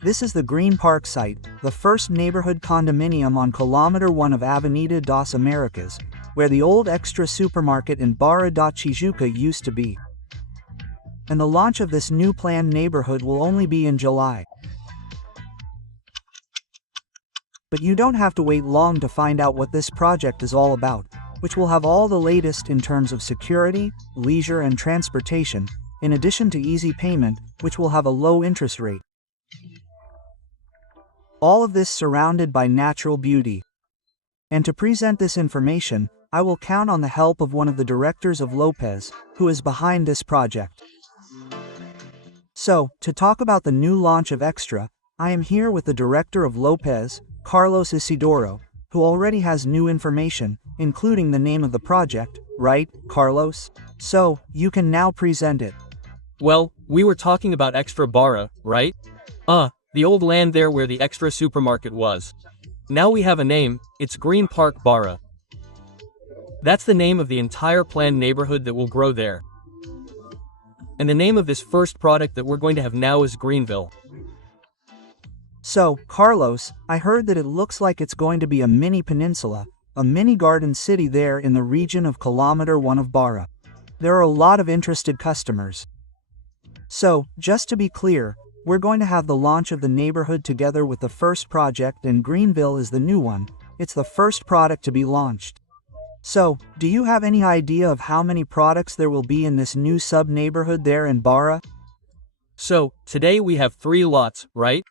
This is the Green Park site, the first neighborhood condominium on Kilometer 1 of Avenida das Americas, where the old Extra supermarket in Barra da Tijuca used to be. And the launch of this new planned neighborhood will only be in July. But you don't have to wait long to find out what this project is all about, which will have all the latest in terms of security, leisure and transportation, in addition to easy payment, which will have a low interest rate. All of this surrounded by natural beauty. And to present this information, I will count on the help of one of the directors of Lopez, who is behind this project. So, to talk about the new launch of Extra, I am here with the director of Lopez, Carlos Isidoro, who already has new information, including the name of the project, right, Carlos? So, you can now present it. Well, we were talking about Extra Barra, right? The old land there where the Extra supermarket was. Now we have a name, it's Green Park Barra. That's the name of the entire planned neighborhood that will grow there. And the name of this first product that we're going to have now is Greenville. So, Carlos, I heard that it looks like it's going to be a mini peninsula, a mini garden city there in the region of Kilometer 1 of Barra. There are a lot of interested customers. So, just to be clear, we're going to have the launch of the neighborhood together with the first project, and Greenville is the new one. It's the first product to be launched. So, do you have any idea of how many products there will be in this new sub-neighborhood there in Barra? So, today we have 3 lots, right?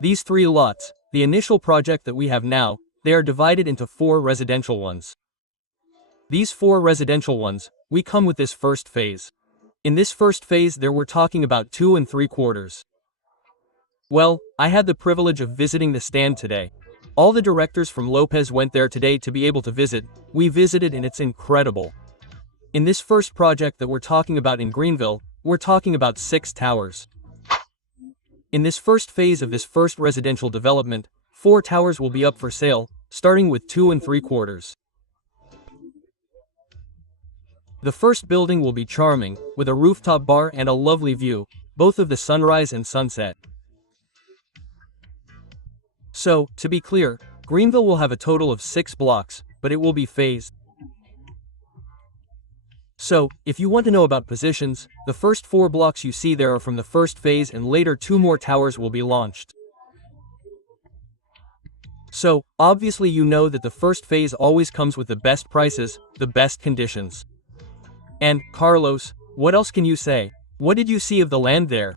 These 3 lots, the initial project that we have now, they are divided into 4 residential ones. These 4 residential ones, we come with this first phase. In this first phase there we're talking about 2 3/4. Well, I had the privilege of visiting the stand today. All the directors from Lopez went there today to be able to visit. We visited and it's incredible. In this first project that we're talking about in Greenville, we're talking about 6 towers. In this first phase of this first residential development, 4 towers will be up for sale, starting with 2 3/4. The first building will be charming, with a rooftop bar and a lovely view, both of the sunrise and sunset. So, to be clear, Greenville will have a total of 6 blocks, but it will be phased. So, if you want to know about positions, the first 4 blocks you see there are from the first phase, and later 2 more towers will be launched. So, obviously you know that the first phase always comes with the best prices, the best conditions. And, Carlos, what else can you say? What did you see of the land there?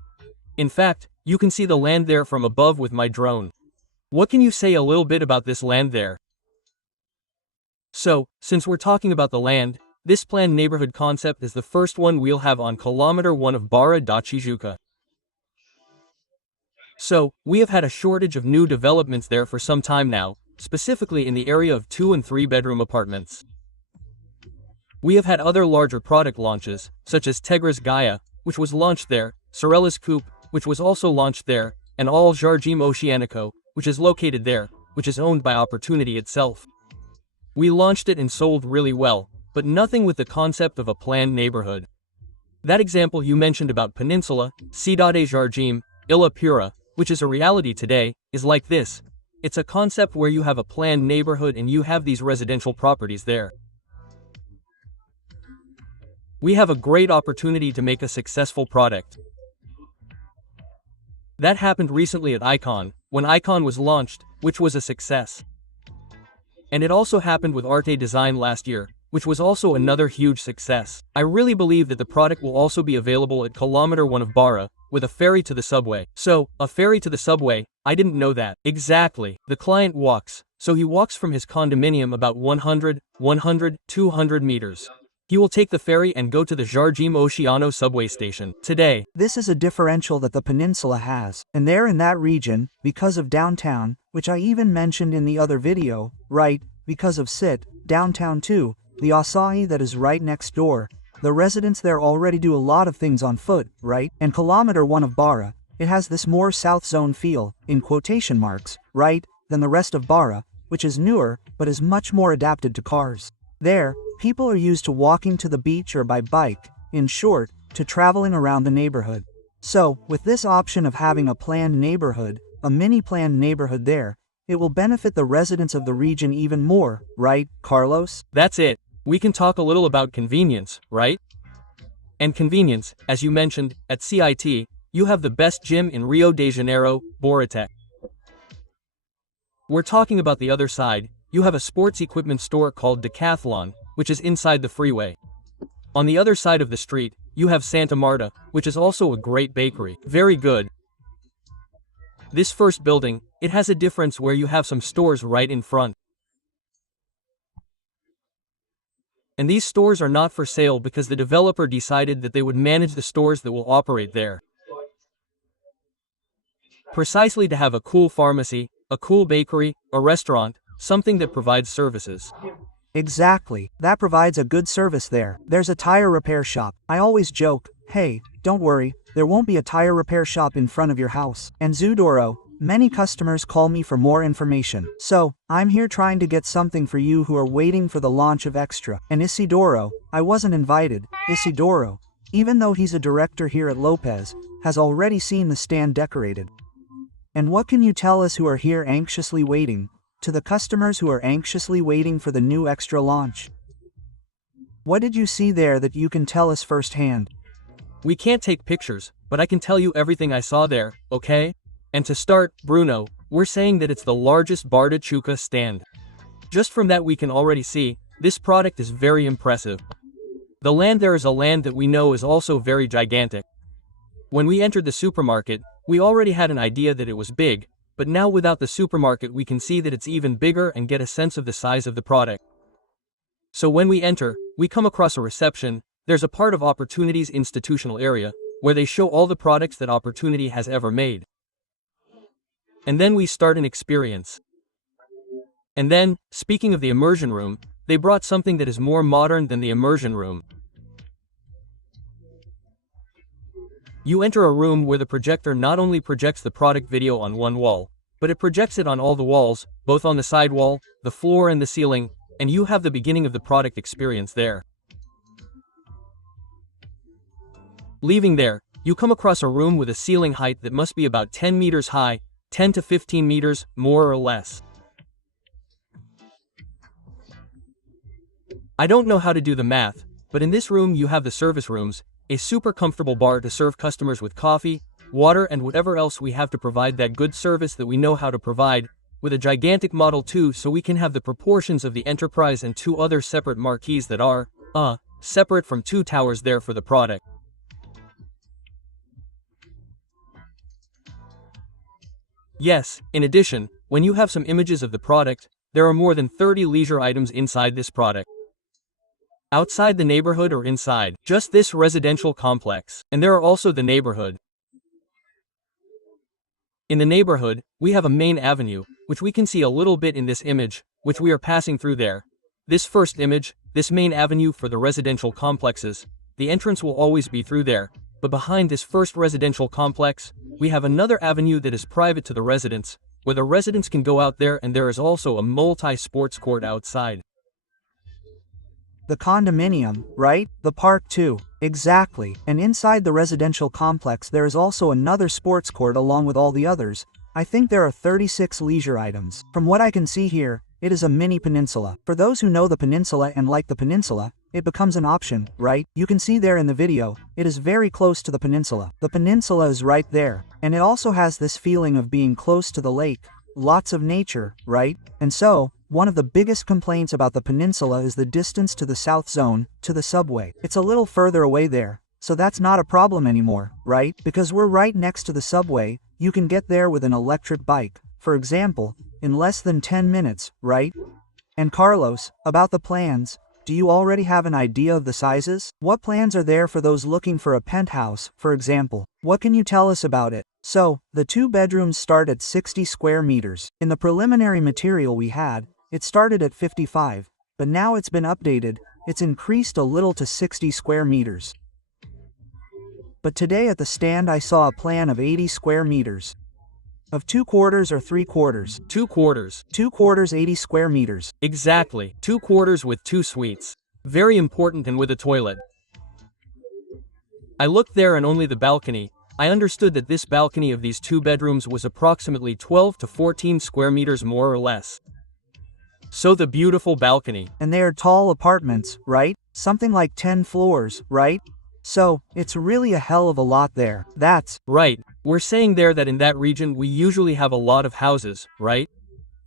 In fact, you can see the land there from above with my drone. What can you say a little bit about this land there? So, since we're talking about the land, this planned neighborhood concept is the first one we'll have on Kilometer 1 of Barra da Tijuca. So, we have had a shortage of new developments there for some time now, specifically in the area of 2 and 3 bedroom apartments. We have had other larger product launches, such as Tegra's Gaia, which was launched there, Sorella's Coupe, which was also launched there, and All Jardim Oceanico, which is located there, which is owned by Opportunity itself. We launched it and sold really well, but nothing with the concept of a planned neighborhood. That example you mentioned about Peninsula, Cidade Jardim, Ilha Pura, which is a reality today, is like this. It's a concept where you have a planned neighborhood and you have these residential properties there. We have a great opportunity to make a successful product. That happened recently at Icon, when Icon was launched, which was a success. And it also happened with Arte Design last year, which was also another huge success. I really believe that the product will also be available at Kilometer 1 of Barra, with a ferry to the subway. So, a ferry to the subway, I didn't know that. Exactly. The client walks, so he walks from his condominium about 100, 200 meters. He will take the ferry and go to the Jardim Oceano subway station. Today, this is a differential that the peninsula has, and there in that region, because of downtown, which I even mentioned in the other video, right, because of downtown too, the acai that is right next door, the residents there already do a lot of things on foot, right? And Kilometer 1 of Barra, it has this more South Zone feel, in quotation marks, right, than the rest of Barra, which is newer, but is much more adapted to cars. There, people are used to walking to the beach or by bike, in short, to traveling around the neighborhood. So, with this option of having a planned neighborhood, a mini planned neighborhood there, it will benefit the residents of the region even more, right, Carlos? That's it. We can talk a little about convenience, right? And convenience, as you mentioned, at CIT, you have the best gym in Rio de Janeiro, Boratec. We're talking about the other side. You have a sports equipment store called Decathlon, which is inside the freeway. On the other side of the street, you have Santa Marta, which is also a great bakery. Very good. This first building, it has a difference where you have some stores right in front. And these stores are not for sale because the developer decided that they would manage the stores that will operate there. Precisely to have a cool pharmacy, a cool bakery, a restaurant, something that provides services. Exactly, that provides a good service there. There's a tire repair shop. I always joke, hey, don't worry, there won't be a tire repair shop in front of your house. And Zudoro, many customers call me for more information. So, I'm here trying to get something for you who are waiting for the launch of Extra. And Isidoro, I wasn't invited. Isidoro, even though he's a director here at Lopez, has already seen the stand decorated. And what can you tell us who are here anxiously waiting, to the customers who are anxiously waiting for the new Extra launch? What did you see there that you can tell us firsthand? We can't take pictures, but I can tell you everything I saw there, okay? And to start, Bruno, we're saying that it's the largest Barda Chuca stand. Just from that we can already see, this product is very impressive. The land there is a land that we know is also very gigantic. When we entered the supermarket, we already had an idea that it was big, but now without the supermarket we can see that it's even bigger and get a sense of the size of the product. So when we enter, we come across a reception. There's a part of Opportunity's institutional area, where they show all the products that Opportunity has ever made. And then we start an experience. And then, speaking of the immersion room, they brought something that is more modern than the immersion room. You enter a room where the projector not only projects the product video on one wall, but it projects it on all the walls, both on the side wall, the floor and the ceiling, and you have the beginning of the product experience there. Leaving there, you come across a room with a ceiling height that must be about 10 meters high, 10 to 15 meters, more or less. I don't know how to do the math, but in this room you have the service rooms, a super comfortable bar to serve customers with coffee, water and whatever else we have to provide that good service that we know how to provide, with a gigantic Model 2 so we can have the proportions of the Enterprise and two other separate marquees that are, separate from two towers there for the product. Yes, in addition, when you have some images of the product, there are more than 30 leisure items inside this product. Outside the neighborhood or inside, just this residential complex. And there are also the neighborhood. In the neighborhood, we have a main avenue, which we can see a little bit in this image, which we are passing through there. This first image, this main avenue for the residential complexes, the entrance will always be through there, but behind this first residential complex, we have another avenue that is private to the residents, where the residents can go out there and there is also a multi-sports court outside. The condominium, right? The park too. Exactly. And inside the residential complex there is also another sports court along with all the others. I think there are 36 leisure items. From what I can see here, it is a mini peninsula. For those who know the peninsula and like the peninsula, it becomes an option, right? You can see there in the video, it is very close to the peninsula. The peninsula is right there, and it also has this feeling of being close to the lake. Lots of nature, right? And so, one of the biggest complaints about the peninsula is the distance to the south zone, to the subway. It's a little further away there, so that's not a problem anymore, right? Because we're right next to the subway, you can get there with an electric bike, for example, in less than 10 minutes, right? And Carlos, about the plans, do you already have an idea of the sizes? What plans are there for those looking for a penthouse, for example? What can you tell us about it? So, the 2 bedrooms start at 60 square meters. In the preliminary material we had, it started at 55, but now it's been updated, it's increased a little to 60 square meters. But today at the stand I saw a plan of 80 square meters. Of 2 quarters or 3 quarters? 2 quarters. 2 quarters 80 square meters. Exactly. 2 quarters with 2 suites. Very important and with a toilet. I looked there and only the balcony, I understood that this balcony of these 2 bedrooms was approximately 12 to 14 square meters more or less. So the beautiful balcony. And they are tall apartments, right? Something like 10 floors, right? So, it's really a hell of a lot there. That's right. We're saying there that in that region we usually have a lot of houses, right?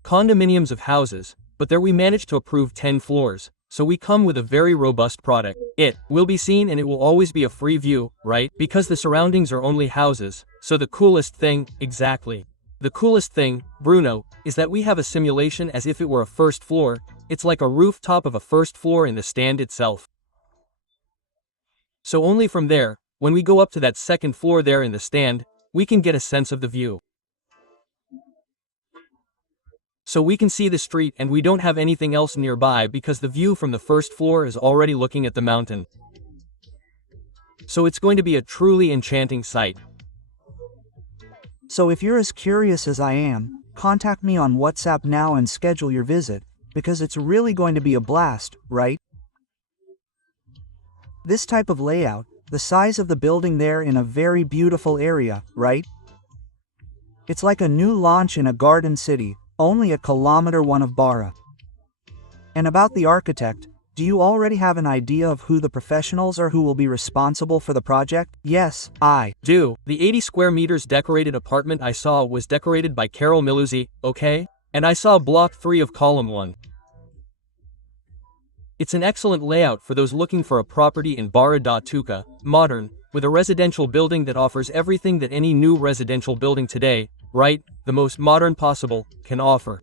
Condominiums of houses, but there we managed to approve 10 floors. So we come with a very robust product. It will be seen and it will always be a free view, right? Because the surroundings are only houses. So the coolest thing, exactly. The coolest thing, Bruno, is that we have a simulation as if it were a first floor. It's like a rooftop of a first floor in the stand itself. So only from there, when we go up to that second floor there in the stand, we can get a sense of the view. So we can see the street and we don't have anything else nearby because the view from the first floor is already looking at the mountain. So it's going to be a truly enchanting sight. So if you're as curious as I am, contact me on WhatsApp now and schedule your visit, because it's really going to be a blast, right? This type of layout, the size of the building there in a very beautiful area, right? It's like a new launch in a garden city, only at kilometer 1 of Barra. And about the architect, do you already have an idea of who the professionals are who will be responsible for the project? Yes, I do. The 80 square meters decorated apartment I saw was decorated by Carol Miluzzi, okay? And I saw block 3 of column 1. It's an excellent layout for those looking for a property in Barra da Tuca, modern, with a residential building that offers everything that any new residential building today, right, the most modern possible, can offer.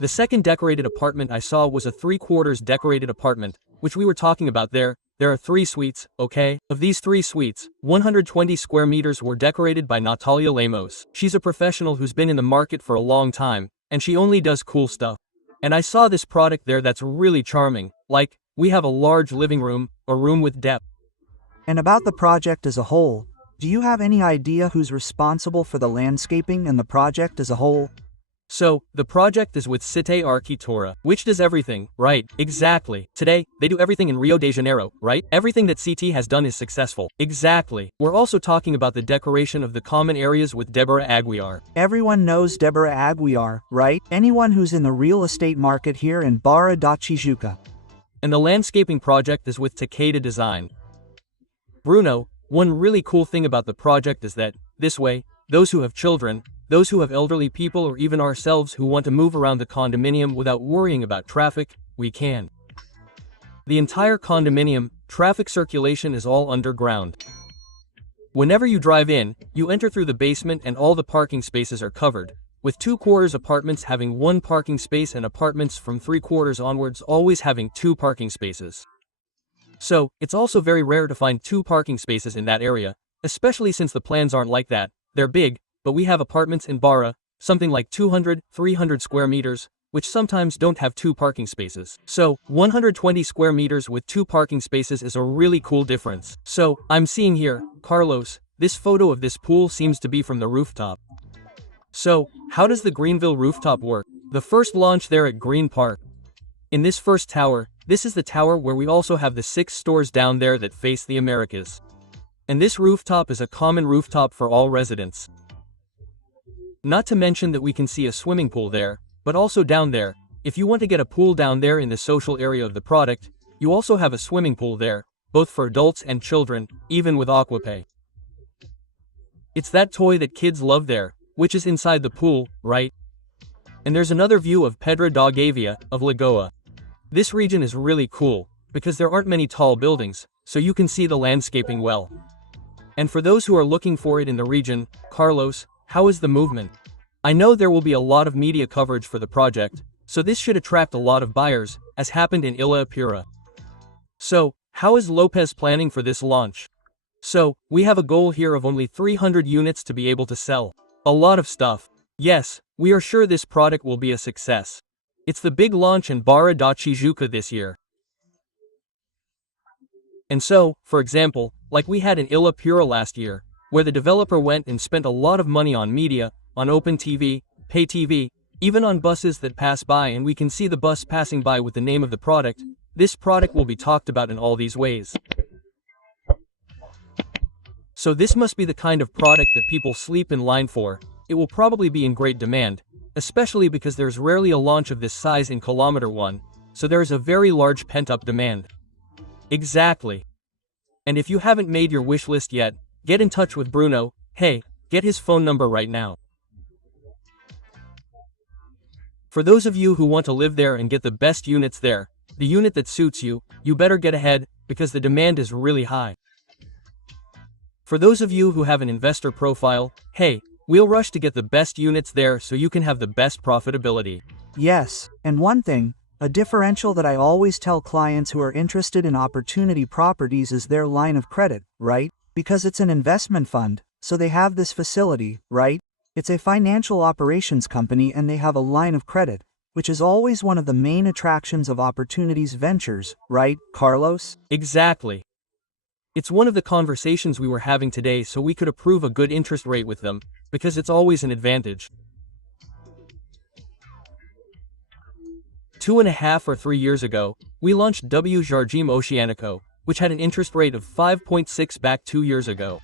The second decorated apartment I saw was a 3/4 decorated apartment, which we were talking about there. There are 3 suites, okay? Of these 3 suites, 120 square meters were decorated by Natalia Lemos. She's a professional who's been in the market for a long time, and she only does cool stuff. And I saw this product there that's really charming, like, we have a large living room, a room with depth. And about the project as a whole, do you have any idea who's responsible for the landscaping and the project as a whole? So, the project is with Cité Arquitectura, which does everything, right? Exactly. Today, they do everything in Rio de Janeiro, right? Everything that CT has done is successful. Exactly. We're also talking about the decoration of the common areas with Deborah Aguiar. Everyone knows Deborah Aguiar, right? Anyone who's in the real estate market here in Barra da Tijuca. And the landscaping project is with Takeda Design. Bruno, one really cool thing about the project is that, this way, those who have children, those who have elderly people or even ourselves who want to move around the condominium without worrying about traffic, we can. The entire condominium, traffic circulation is all underground. Whenever you drive in, you enter through the basement and all the parking spaces are covered, with 2/4 apartments having 1 parking space and apartments from 3/4 onwards always having 2 parking spaces. So, it's also very rare to find 2 parking spaces in that area, especially since the plans aren't like that. They're big, but we have apartments in Barra, something like 200, 300 square meters, which sometimes don't have 2 parking spaces. So, 120 square meters with 2 parking spaces is a really cool difference. So, I'm seeing here, Carlos, this photo of this pool seems to be from the rooftop. So, how does the Greenville rooftop work? The first launch there at Green Park. In this first tower, this is the tower where we also have the 6 stores down there that face the Americas. And this rooftop is a common rooftop for all residents. Not to mention that we can see a swimming pool there, but also down there, if you want to get a pool down there in the social area of the product, you also have a swimming pool there, both for adults and children, even with Aquapay. It's that toy that kids love there, which is inside the pool, right? And there's another view of Pedra da Gavia, of Lagoa. This region is really cool, because there aren't many tall buildings, so you can see the landscaping well. And for those who are looking for it in the region, Carlos, how is the movement? I know there will be a lot of media coverage for the project, so this should attract a lot of buyers, as happened in Ilha Apira. So, how is Lopez planning for this launch? So, we have a goal here of only 300 units to be able to sell. A lot of stuff. Yes, we are sure this product will be a success. It's the big launch in Barra da Tijuca this year. And so, for example, like we had in Ilha Pura last year, where the developer went and spent a lot of money on media, on open TV, pay TV, even on buses that pass by and we can see the bus passing by with the name of the product. This product will be talked about in all these ways. So this must be the kind of product that people sleep in line for. It will probably be in great demand, especially because there's rarely a launch of this size in Kilometer 1, so there is a very large pent-up demand. Exactly. And if you haven't made your wish list yet, get in touch with Bruno. Hey, get his phone number right now. For those of you who want to live there and get the best units there, the unit that suits you, you better get ahead, because the demand is really high. For those of you who have an investor profile, hey, we'll rush to get the best units there so you can have the best profitability. Yes, and one thing, a differential that I always tell clients who are interested in opportunity properties is their line of credit, right? Because it's an investment fund, so they have this facility, right? It's a financial operations company and they have a line of credit, which is always one of the main attractions of opportunities ventures, right, Carlos? Exactly. It's one of the conversations we were having today, so we could approve a good interest rate with them, because it's always an advantage. 2.5 or 3 years ago, we launched W Jardim Oceanico, which had an interest rate of 5.6 back 2 years ago.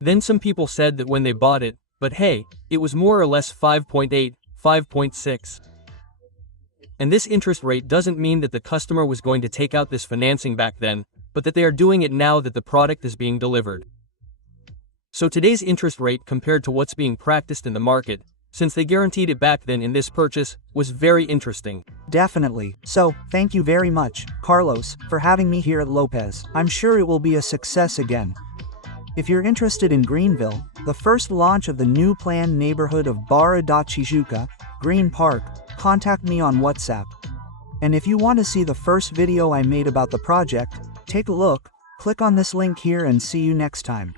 Then some people said that when they bought it, but hey, it was more or less 5.8, 5.6. And this interest rate doesn't mean that the customer was going to take out this financing back then, but that they are doing it now that the product is being delivered. So today's interest rate compared to what's being practiced in the market, since they guaranteed it back then in this purchase, was very interesting. Definitely. So, thank you very much, Carlos, for having me here at Lopez. I'm sure it will be a success again. If you're interested in Greenville, the first launch of the new planned neighborhood of Barra da Tijuca, Green Park, contact me on WhatsApp. And if you want to see the first video I made about the project, take a look, click on this link here and see you next time.